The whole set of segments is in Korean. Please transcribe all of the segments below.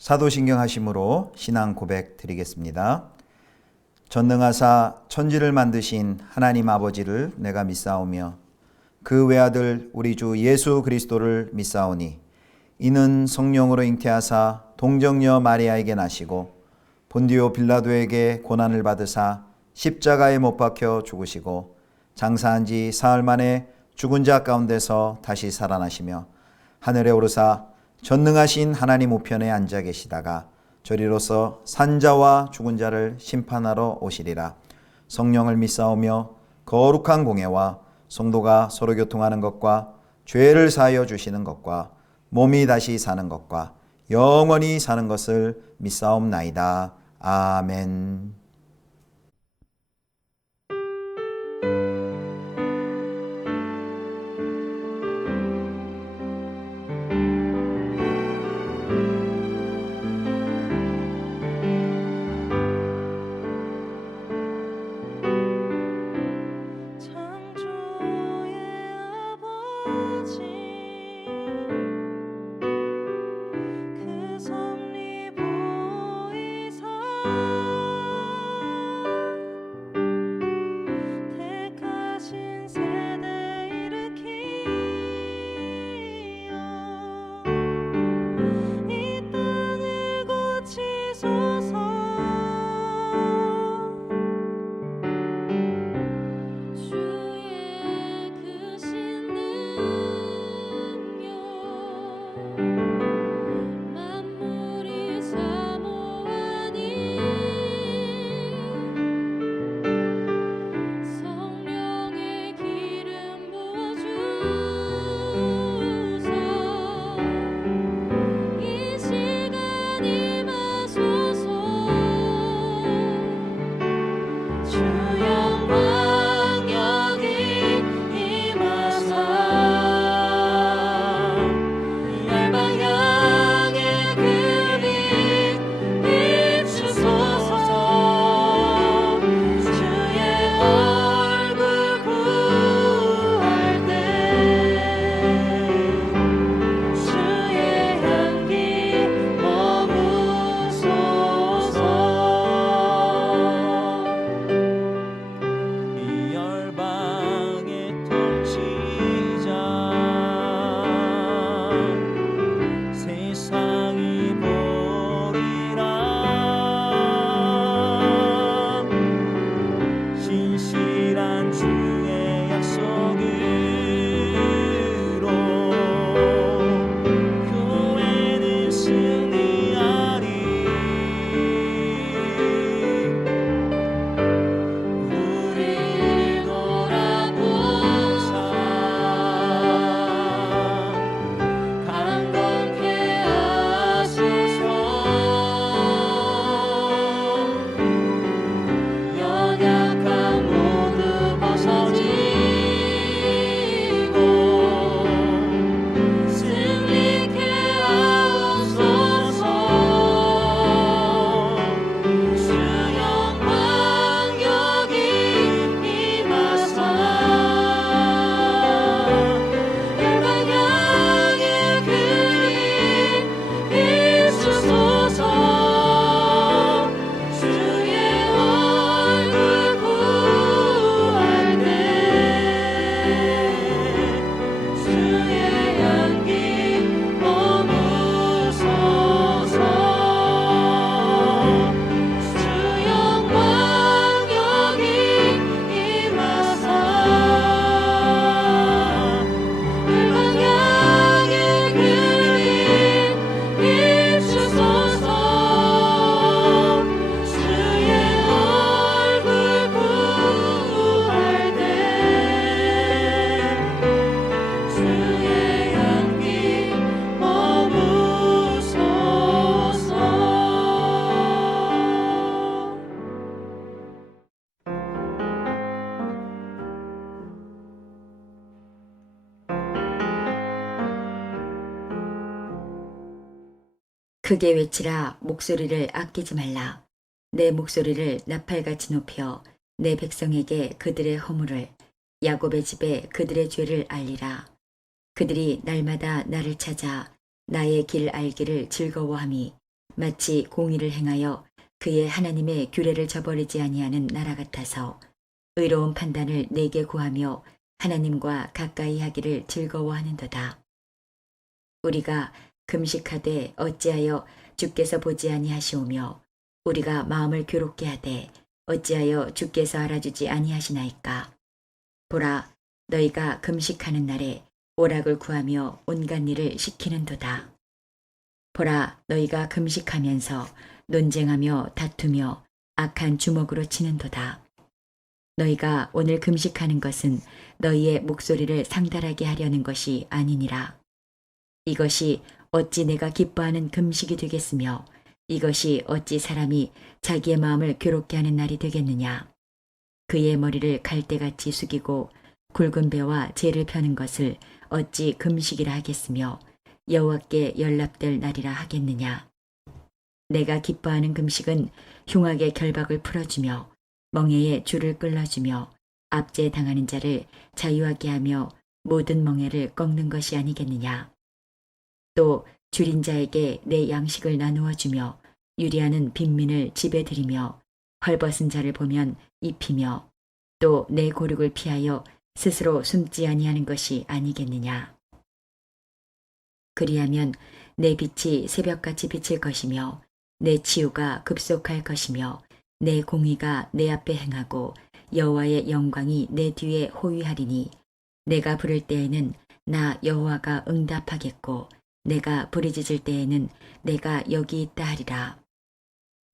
사도신경 하심으로 신앙 고백 드리겠습니다. 전능하사 천지를 만드신 하나님 아버지를 내가 믿사오며 그 외아들 우리 주 예수 그리스도를 믿사오니 이는 성령으로 잉태하사 동정녀 마리아에게 나시고 본디오 빌라도에게 고난을 받으사 십자가에 못 박혀 죽으시고 장사한 지 사흘 만에 죽은 자 가운데서 다시 살아나시며 하늘에 오르사 전능하신 하나님 우편에 앉아 계시다가 저리로서 산자와 죽은 자를 심판하러 오시리라. 성령을 믿사오며 거룩한 공예와 성도가 서로 교통하는 것과 죄를 사하여 주시는 것과 몸이 다시 사는 것과 영원히 사는 것을 믿사옵나이다. 아멘. 크게 외치라. 목소리를 아끼지 말라. 내 목소리를 나팔같이 높여 내 백성에게 그들의 허물을, 야곱의 집에 그들의 죄를 알리라. 그들이 날마다 나를 찾아 나의 길 알기를 즐거워함이 마치 공의를 행하여 그의 하나님의 규례를 저버리지 아니하는 나라 같아서 의로운 판단을 내게 구하며 하나님과 가까이 하기를 즐거워하는도다. 우리가 금식하되 어찌하여 주께서 보지 아니하시오며 우리가 마음을 괴롭게 하되 어찌하여 주께서 알아주지 아니하시나이까. 보라, 너희가 금식하는 날에 오락을 구하며 온갖 일을 시키는도다. 보라, 너희가 금식하면서 논쟁하며 다투며 악한 주먹으로 치는도다. 너희가 오늘 금식하는 것은 너희의 목소리를 상달하게 하려는 것이 아니니라. 이것이 어찌 내가 기뻐하는 금식이 되겠으며 이것이 어찌 사람이 자기의 마음을 괴롭게 하는 날이 되겠느냐. 그의 머리를 갈대같이 숙이고 굵은 배와 재를 펴는 것을 어찌 금식이라 하겠으며 여호와께 연락될 날이라 하겠느냐. 내가 기뻐하는 금식은 흉악의 결박을 풀어주며 멍에의 줄을 끌어주며 압제 당하는 자를 자유하게 하며 모든 멍에를 꺾는 것이 아니겠느냐. 또 줄인 자에게 내 양식을 나누어 주며 유리하는 빈민을 집에 들이며 헐벗은 자를 보면 입히며 또 내 고륙을 피하여 스스로 숨지 아니하는 것이 아니겠느냐. 그리하면 내 빛이 새벽같이 비칠 것이며 내 치유가 급속할 것이며 내 공의가 내 앞에 행하고 여호와의 영광이 내 뒤에 호위하리니 내가 부를 때에는 나 여호와가 응답하겠고 내가 부르짖을 때에는 내가 여기 있다 하리라.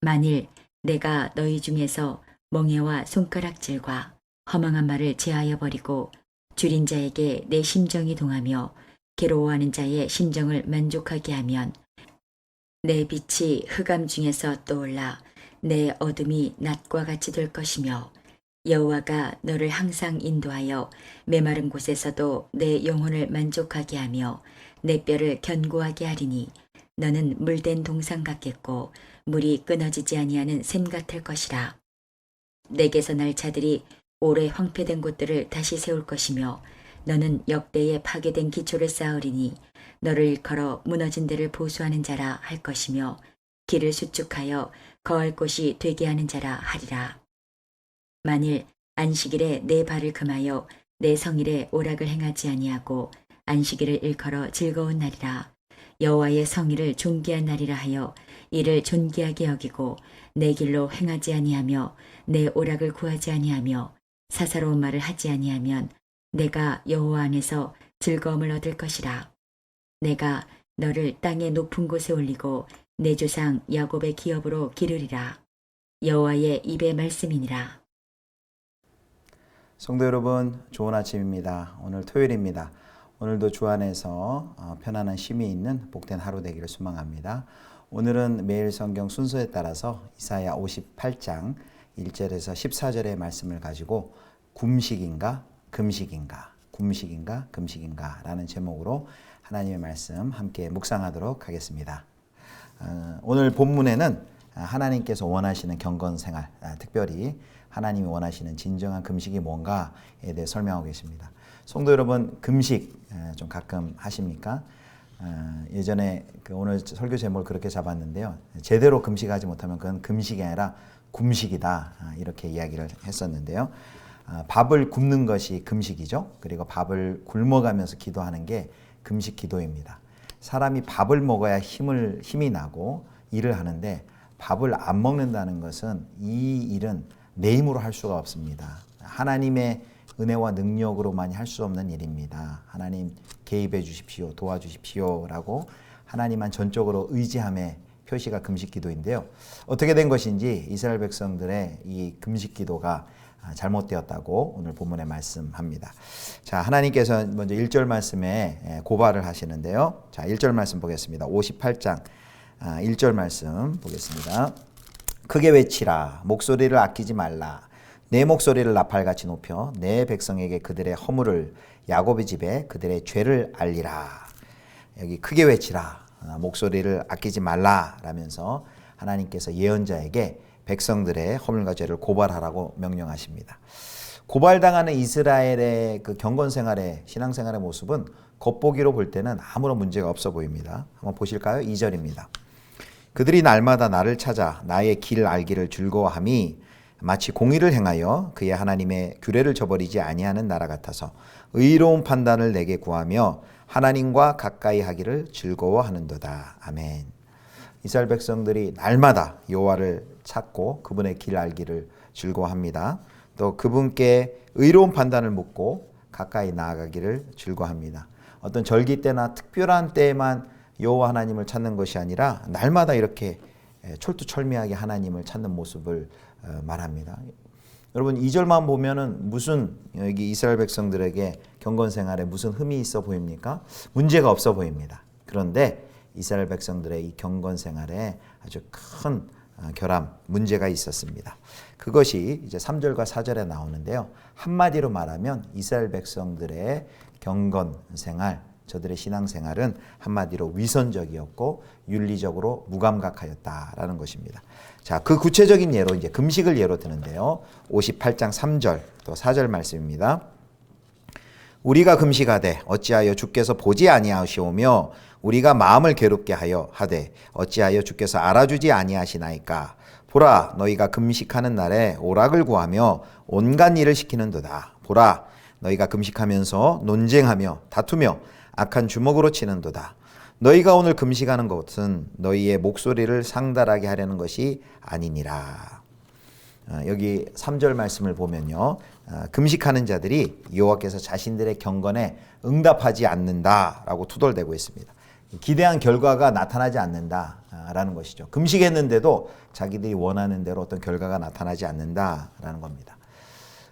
만일 내가 너희 중에서 멍에와 손가락질과 허망한 말을 제하여 버리고 줄인 자에게 내 심정이 동하며 괴로워하는 자의 심정을 만족하게 하면 내 빛이 흑암 중에서 떠올라 내 어둠이 낮과 같이 될 것이며 여호와가 너를 항상 인도하여 메마른 곳에서도 내 영혼을 만족하게 하며 내 뼈를 견고하게 하리니 너는 물된 동상 같겠고 물이 끊어지지 아니하는 샘 같을 것이라. 내게서 날 자들이 오래 황폐된 곳들을 다시 세울 것이며 너는 역대에 파괴된 기초를 쌓으리니 너를 일컬어 무너진 데를 보수하는 자라 할 것이며 길을 수축하여 거할 곳이 되게 하는 자라 하리라. 만일 안식일에 내 발을 금하여 내 성일에 오락을 행하지 아니하고 안식일을 일컬어 즐거운 날이라. 여호와의 성일을 존귀한 날이라 하여 이를 존귀하게 여기고 내 길로 행하지 아니하며 내 오락을 구하지 아니하며 사사로운 말을 하지 아니하면 내가 여호와 안에서 즐거움을 얻을 것이라. 내가 너를 땅의 높은 곳에 올리고 내 조상 야곱의 기업으로 기르리라. 여호와의 입의 말씀이니라. 성도 여러분, 좋은 아침입니다. 오늘 토요일입니다. 오늘도 주 안에서 편안한 쉼이 있는 복된 하루 되기를 소망합니다. 오늘은 매일 성경 순서에 따라서 이사야 58장 1절에서 14절의 말씀을 가지고 금식인가 금식인가 라는 제목으로 하나님의 말씀 함께 묵상하도록 하겠습니다. 오늘 본문에는 하나님께서 원하시는 경건생활, 특별히 하나님이 원하시는 진정한 금식이 뭔가에 대해 설명하고 계십니다. 성도 여러분, 금식 좀 가끔 하십니까? 예전에 오늘 설교 제목을 그렇게 잡았는데요. 제대로 금식하지 못하면 그건 금식이 아니라 굶식이다, 이렇게 이야기를 했었는데요. 밥을 굶는 것이 금식이죠. 그리고 밥을 굶어가면서 기도하는 게 금식 기도입니다. 사람이 밥을 먹어야 힘이 나고 일을 하는데 밥을 안 먹는다는 것은 이 일은 내 힘으로 할 수가 없습니다. 하나님의 은혜와 능력으로만이 할 수 없는 일입니다. 하나님 개입해 주십시오, 도와주십시오 라고 하나님만 전적으로 의지함의 표시가 금식 기도인데요. 어떻게 된 것인지 이스라엘 백성들의 이 금식 기도가 잘못되었다고 오늘 본문에 말씀합니다. 자, 하나님께서 먼저 1절 말씀에 고발을 하시는데요. 자, 1절 말씀 보겠습니다. 58장 1절 말씀 보겠습니다. 크게 외치라, 목소리를 아끼지 말라. 내 목소리를 나팔같이 높여 내 백성에게 그들의 허물을, 야곱의 집에 그들의 죄를 알리라. 여기 크게 외치라, 목소리를 아끼지 말라 라면서 하나님께서 예언자에게 백성들의 허물과 죄를 고발하라고 명령하십니다. 고발당하는 이스라엘의 그 경건생활의 신앙생활의 모습은 겉보기로 볼 때는 아무런 문제가 없어 보입니다. 한번 보실까요? 2절입니다. 그들이 날마다 나를 찾아 나의 길 알기를 즐거워함이 마치 공의를 행하여 그의 하나님의 규례를 저버리지 아니하는 나라 같아서 의로운 판단을 내게 구하며 하나님과 가까이 하기를 즐거워하는도다. 아멘. 이스라엘 백성들이 날마다 여호와를 찾고 그분의 길 알기를 즐거워합니다. 또 그분께 의로운 판단을 묻고 가까이 나아가기를 즐거워합니다. 어떤 절기 때나 특별한 때에만 여호와 하나님을 찾는 것이 아니라 날마다 이렇게 철두철미하게 하나님을 찾는 모습을 말합니다. 여러분 2절만 보면은 무슨 여기 이스라엘 백성들에게 경건 생활에 무슨 흠이 있어 보입니까? 문제가 없어 보입니다. 그런데 이스라엘 백성들의 이 경건 생활에 아주 큰 결함, 문제가 있었습니다. 그것이 이제 3절과 4절에 나오는데요. 한마디로 말하면 이스라엘 백성들의 경건 생활, 저들의 신앙 생활은 한마디로 위선적이었고 윤리적으로 무감각하였다라는 것입니다. 자, 그 구체적인 예로 이제 금식을 예로 드는데요. 58장 3절 또 4절 말씀입니다. 우리가 금식하되 어찌하여 주께서 보지 아니하시오며 우리가 마음을 괴롭게 하여 하되 어찌하여 주께서 알아주지 아니하시나이까. 보라, 너희가 금식하는 날에 오락을 구하며 온갖 일을 시키는도다. 보라, 너희가 금식하면서 논쟁하며 다투며 악한 주먹으로 치는도다. 너희가 오늘 금식하는 것은 너희의 목소리를 상달하게 하려는 것이 아니니라. 여기 3절 말씀을 보면요. 금식하는 자들이 여호와께서 자신들의 경건에 응답하지 않는다라고 투덜대고 있습니다. 기대한 결과가 나타나지 않는다라는 것이죠. 금식했는데도 자기들이 원하는 대로 어떤 결과가 나타나지 않는다라는 겁니다.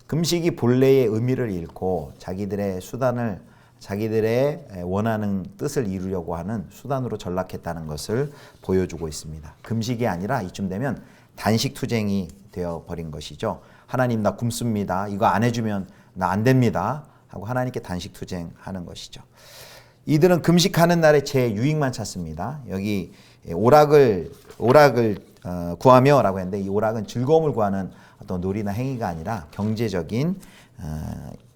금식이 본래의 의미를 잃고 자기들의 수단을 자기들의 원하는 뜻을 이루려고 하는 수단으로 전락했다는 것을 보여주고 있습니다. 금식이 아니라 이쯤 되면 단식투쟁이 되어버린 것이죠. 하나님 나 굶습니다. 이거 안 해주면 나 안 됩니다. 하고 하나님께 단식투쟁하는 것이죠. 이들은 금식하는 날에 제 유익만 찾습니다. 여기 오락을 구하며라고 했는데 이 오락은 즐거움을 구하는 어떤 놀이나 행위가 아니라 경제적인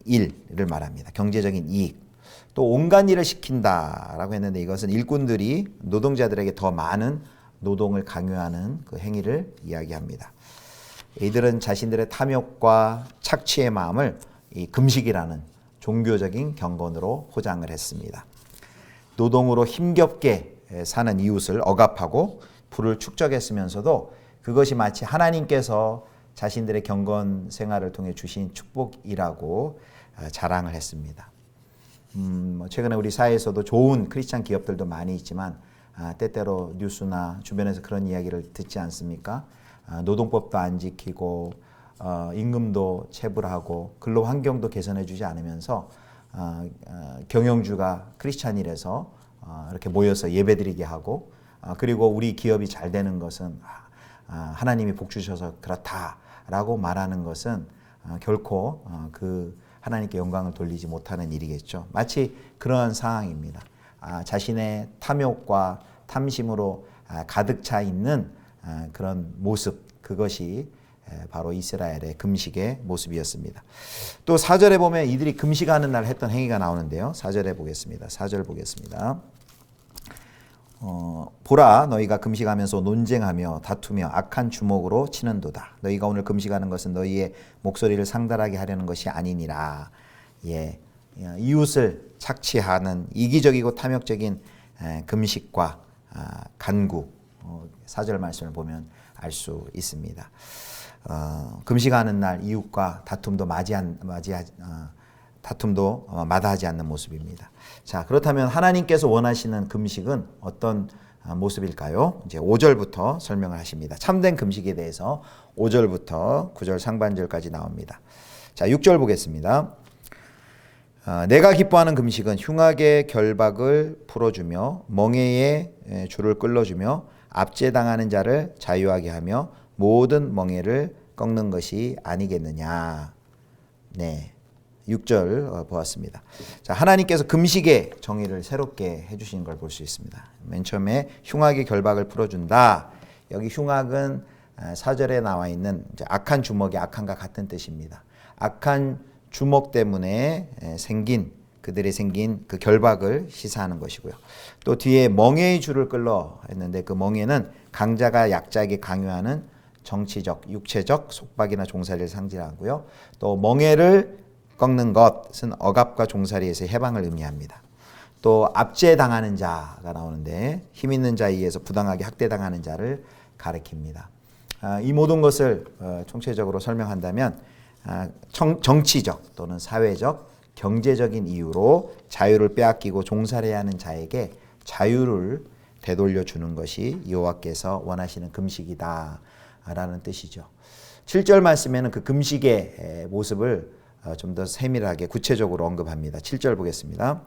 일을 말합니다. 경제적인 이익. 또 온갖 일을 시킨다라고 했는데 이것은 일꾼들이 노동자들에게 더 많은 노동을 강요하는 그 행위를 이야기합니다. 이들은 자신들의 탐욕과 착취의 마음을 이 금식이라는 종교적인 경건으로 포장을 했습니다. 노동으로 힘겹게 사는 이웃을 억압하고 부를 축적했으면서도 그것이 마치 하나님께서 자신들의 경건 생활을 통해 주신 축복이라고 자랑을 했습니다. 최근에 우리 사회에서도 좋은 크리스찬 기업들도 많이 있지만 때때로 뉴스나 주변에서 그런 이야기를 듣지 않습니까? 노동법도 안 지키고 임금도 체불하고 근로 환경도 개선해 주지 않으면서 경영주가 크리스찬이라서 이렇게 모여서 예배드리게 하고 그리고 우리 기업이 잘 되는 것은 하나님이 복 주셔서 그렇다라고 말하는 것은 결코 그 하나님께 영광을 돌리지 못하는 일이겠죠. 마치 그런 상황입니다. 자신의 탐욕과 탐심으로 가득 차 있는 그런 모습, 그것이 바로 이스라엘의 금식의 모습이었습니다. 또 4절에 보면 이들이 금식하는 날 했던 행위가 나오는데요. 4절에 보겠습니다. 4절 보겠습니다. 보라, 너희가 금식하면서 논쟁하며 다투며 악한 주먹으로 치는도다. 너희가 오늘 금식하는 것은 너희의 목소리를 상달하게 하려는 것이 아니니라. 예, 이웃을 착취하는 이기적이고 탐욕적인 금식과 간구, 4절 말씀을 보면 알 수 있습니다. 금식하는 날 이웃과 다툼도 마다하지 않는 모습입니다. 자, 그렇다면 하나님께서 원하시는 금식은 어떤 모습일까요? 이제 5절부터 설명을 하십니다. 참된 금식에 대해서 5절부터 9절 상반절까지 나옵니다. 자, 6절 보겠습니다. 내가 기뻐하는 금식은 흉악의 결박을 풀어주며 멍에의 줄을 끌어주며 압제당하는 자를 자유하게 하며 모든 멍에를 꺾는 것이 아니겠느냐. 네, 6절 보았습니다. 자, 하나님께서 금식의 정의를 새롭게 해주신 걸 볼 수 있습니다. 맨 처음에 흉악의 결박을 풀어준다. 여기 흉악은 4절에 나와 있는 이제 악한 주먹이 악한과 같은 뜻입니다. 악한 주먹 때문에 생긴 그들이 생긴 그 결박을 시사하는 것이고요. 또 뒤에 멍에의 줄을 끌러 했는데 그 멍에는 강자가 약자에게 강요하는 정치적, 육체적 속박이나 종살이를 상징하고요. 또 멍에를 꺾는 것은 억압과 종살이에서 해방을 의미합니다. 또 압제당하는 자가 나오는데 힘 있는 자에 의해서 부당하게 학대당하는 자를 가리킵니다. 이 모든 것을 총체적으로 설명한다면 정치적 또는 사회적, 경제적인 이유로 자유를 빼앗기고 종살해야 하는 자에게 자유를 되돌려 주는 것이 여호와께서 원하시는 금식이다 라는 뜻이죠. 7절 말씀에는 그 금식의 모습을 좀 더 세밀하게 구체적으로 언급합니다. 7절 보겠습니다.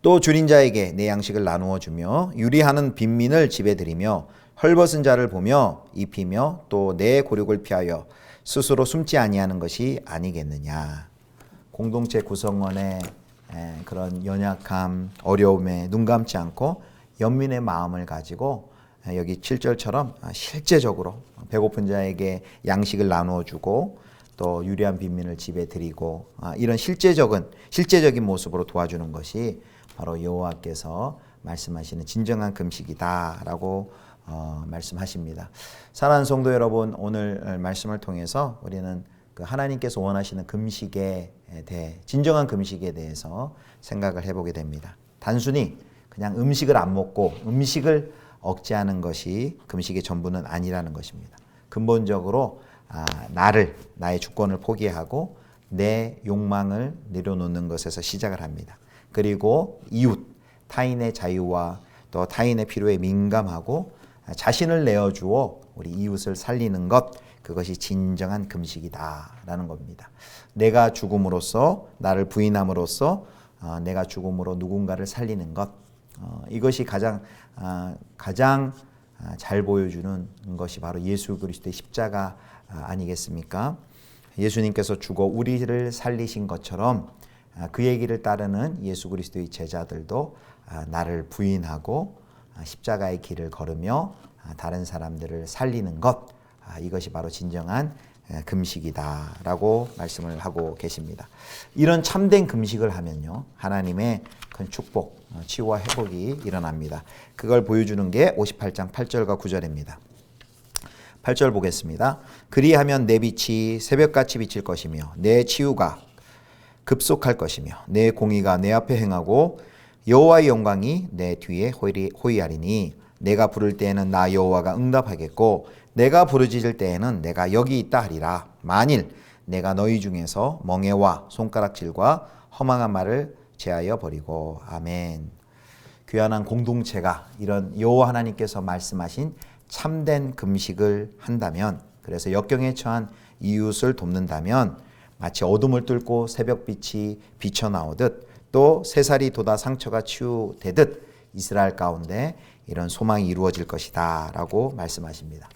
또 줄인 자에게 내 양식을 나누어 주며 유리하는 빈민을 집에 들이며 헐벗은 자를 보며 입히며 또 내 고륙을 피하여 스스로 숨지 아니하는 것이 아니겠느냐. 공동체 구성원의 그런 연약함, 어려움에 눈 감지 않고 연민의 마음을 가지고 여기 7절처럼 실제적으로 배고픈 자에게 양식을 나누어 주고 또 유리한 빈민을 집에 들이고 이런 실제적인 모습으로 도와주는 것이 바로 여호와께서 말씀하시는 진정한 금식이다라고 말씀하십니다. 사랑하는 성도 여러분, 오늘 말씀을 통해서 우리는 그 하나님께서 원하시는 금식에 대해, 진정한 금식에 대해서 생각을 해보게 됩니다. 단순히 그냥 음식을 안 먹고 음식을 억제하는 것이 금식의 전부는 아니라는 것입니다. 근본적으로 나의 주권을 포기하고 내 욕망을 내려놓는 것에서 시작을 합니다. 그리고 이웃, 타인의 자유와 또 타인의 필요에 민감하고 자신을 내어주어 우리 이웃을 살리는 것, 그것이 진정한 금식이다라는 겁니다. 내가 죽음으로써, 나를 부인함으로써 내가 죽음으로 누군가를 살리는 것, 이것이 가장 잘 보여주는 것이 바로 예수 그리스도의 십자가 아니겠습니까? 예수님께서 죽어 우리를 살리신 것처럼 그의 길을 따르는 예수 그리스도의 제자들도 나를 부인하고 십자가의 길을 걸으며 다른 사람들을 살리는 것, 이것이 바로 진정한 금식이다라고 말씀을 하고 계십니다. 이런 참된 금식을 하면요, 하나님의 큰 축복, 치유와 회복이 일어납니다. 그걸 보여주는 게 58장 8절과 9절입니다. 8절 보겠습니다. 그리하면 내 빛이 새벽같이 비칠 것이며 내 치유가 급속할 것이며 내 공의가 내 앞에 행하고 여호와의 영광이 내 뒤에 호위하리니 내가 부를 때에는 나 여호와가 응답하겠고 내가 부르짖을 때에는 내가 여기 있다 하리라. 만일 내가 너희 중에서 멍에와 손가락질과 허망한 말을 제하여 버리고. 아멘. 귀한 공동체가 이런 여호와 하나님께서 말씀하신 참된 금식을 한다면, 그래서 역경에 처한 이웃을 돕는다면 마치 어둠을 뚫고 새벽빛이 비쳐나오듯 또 새살이 돋아 상처가 치유되듯 이스라엘 가운데 이런 소망이 이루어질 것이다 라고 말씀하십니다.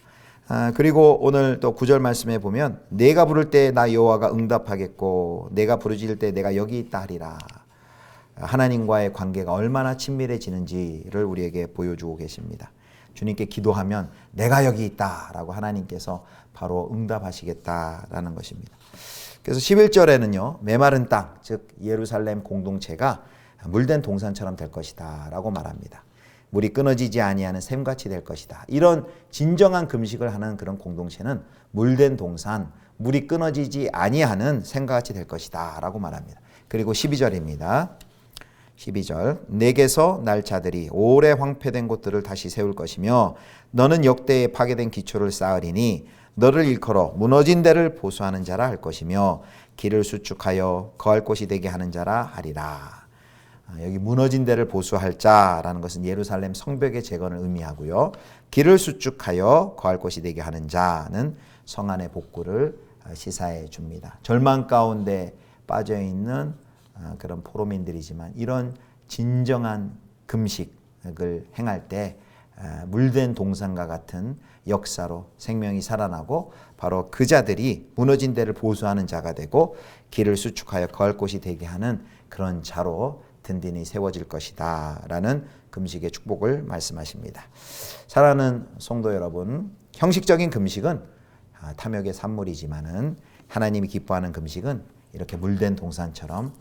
그리고 오늘 또 9절 말씀에 보면 내가 부를 때 나 여호와가 응답하겠고 내가 부르짖을 때 내가 여기 있다 하리라. 하나님과의 관계가 얼마나 친밀해지는지를 우리에게 보여주고 계십니다. 주님께 기도하면 내가 여기 있다 라고 하나님께서 바로 응답하시겠다라는 것입니다. 그래서 11절에는요, 메마른 땅, 즉 예루살렘 공동체가 물된 동산처럼 될 것이다 라고 말합니다. 물이 끊어지지 아니하는 샘같이 될 것이다. 이런 진정한 금식을 하는 그런 공동체는 물된 동산, 물이 끊어지지 아니하는 샘과 같이 될 것이다 라고 말합니다. 그리고 12절입니다. 12절 내게서 날 자들이 오래 황폐된 곳들을 다시 세울 것이며 너는 역대에 파괴된 기초를 쌓으리니 너를 일컬어 무너진 데를 보수하는 자라 할 것이며 길을 수축하여 거할 곳이 되게 하는 자라 하리라. 여기 무너진 데를 보수할 자라는 것은 예루살렘 성벽의 재건을 의미하고요. 길을 수축하여 거할 곳이 되게 하는 자는 성 안의 복구를 시사해 줍니다. 절망 가운데 빠져있는 그런 포로민들이지만 이런 진정한 금식을 행할 때 물된 동산과 같은 역사로 생명이 살아나고 바로 그 자들이 무너진 데를 보수하는 자가 되고 길을 수축하여 거할 곳이 되게 하는 그런 자로 든든히 세워질 것이다 라는 금식의 축복을 말씀하십니다. 사랑하는 성도 여러분, 형식적인 금식은 탐욕의 산물이지만은 하나님이 기뻐하는 금식은 이렇게 물된 동산처럼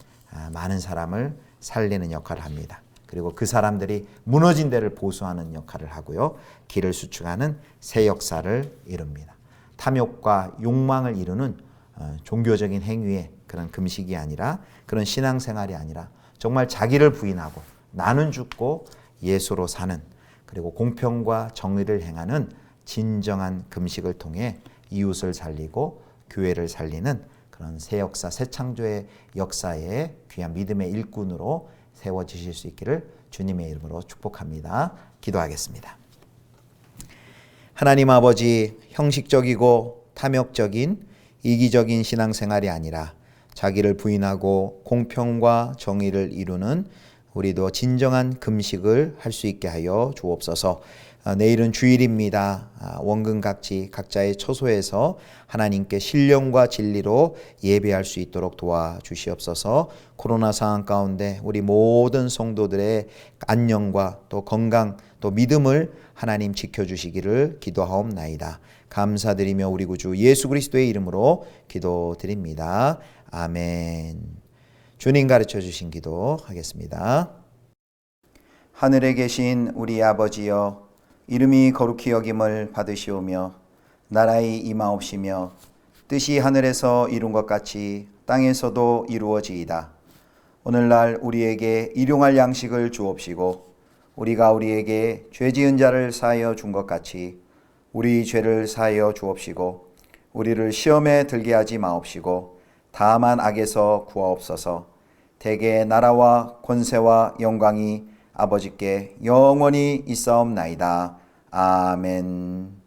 많은 사람을 살리는 역할을 합니다. 그리고 그 사람들이 무너진 데를 보수하는 역할을 하고요. 길을 수축하는 새 역사를 이룹니다. 탐욕과 욕망을 이루는 종교적인 행위의 그런 금식이 아니라, 그런 신앙생활이 아니라 정말 자기를 부인하고 나는 죽고 예수로 사는, 그리고 공평과 정의를 행하는 진정한 금식을 통해 이웃을 살리고 교회를 살리는 그런 새 역사, 새 창조의 역사에 귀한 믿음의 일꾼으로 세워지실 수 있기를 주님의 이름으로 축복합니다. 기도하겠습니다. 하나님 아버지, 형식적이고 탐욕적인 이기적인 신앙생활이 아니라 자기를 부인하고 공평과 정의를 이루는 우리도 진정한 금식을 할 수 있게 하여 주옵소서. 내일은 주일입니다. 원근각지 각자의 처소에서 하나님께 신령과 진리로 예배할 수 있도록 도와주시옵소서. 코로나 상황 가운데 우리 모든 성도들의 안녕과 또 건강 또 믿음을 하나님 지켜주시기를 기도하옵나이다. 감사드리며 우리 구주 예수 그리스도의 이름으로 기도드립니다. 아멘. 주님 가르쳐 주신 기도 하겠습니다. 하늘에 계신 우리 아버지여, 이름이 거룩히 여김을 받으시오며 나라의 임하옵시며 뜻이 하늘에서 이룬 것 같이 땅에서도 이루어지이다. 오늘날 우리에게 일용할 양식을 주옵시고 우리가 우리에게 죄 지은 자를 사하여 준 것 같이 우리 죄를 사하여 주옵시고 우리를 시험에 들게 하지 마옵시고 다만 악에서 구하옵소서. 대개 나라와 권세와 영광이 아버지께 영원히 있사옵나이다. 아멘.